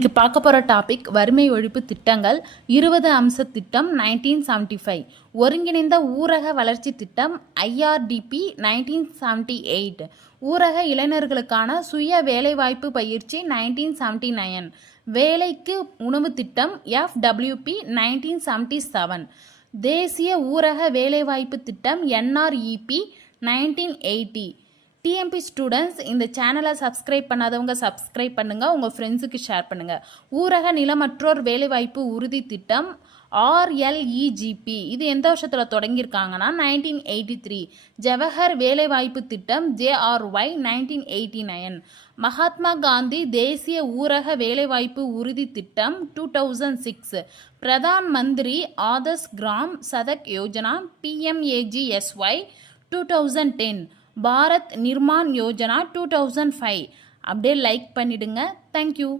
இங்கு பார்க்க போகிற டாபிக் வறுமை ஒழிப்பு திட்டங்கள் 20 அம்ச திட்டம் 1975, ஒருங்கிணைந்த ஊரக வளர்ச்சி திட்டம் IRDP 1978, ஊரக இளைஞர்களுக்கான சுய வேலைவாய்ப்பு பயிற்சி 1979, வேலைக்கு உணவு திட்டம் FWP 1977, தேசிய ஊரக வேலைவாய்ப்பு திட்டம் NREP 1980. டிஎம்பி ஸ்டூடெண்ட்ஸ், இந்த சேனலை சப்ஸ்கிரைப் பண்ணாதவங்க சப்ஸ்கிரைப் பண்ணுங்கள், உங்கள் ஃப்ரெண்ட்ஸுக்கு ஷேர் பண்ணுங்கள். ஊரக நிலமற்றோர் வேலைவாய்ப்பு உறுதி திட்டம் RLEGP, இது எந்த வருஷத்தில் தொடங்கியிருக்காங்கன்னா 1983. ஜவஹர் வேலைவாய்ப்பு திட்டம் JRY 1989. மகாத்மா காந்தி தேசிய ஊரக வேலைவாய்ப்பு உறுதி திட்டம் 2006. Pradhan Mantri Adarsh gram Sadak Yojana PMAGSY 2010. பாரத் நிர்மான் யோஜனா 2005. அப்படியே லைக் பண்ணிடுங்க. தேங்க்யூ.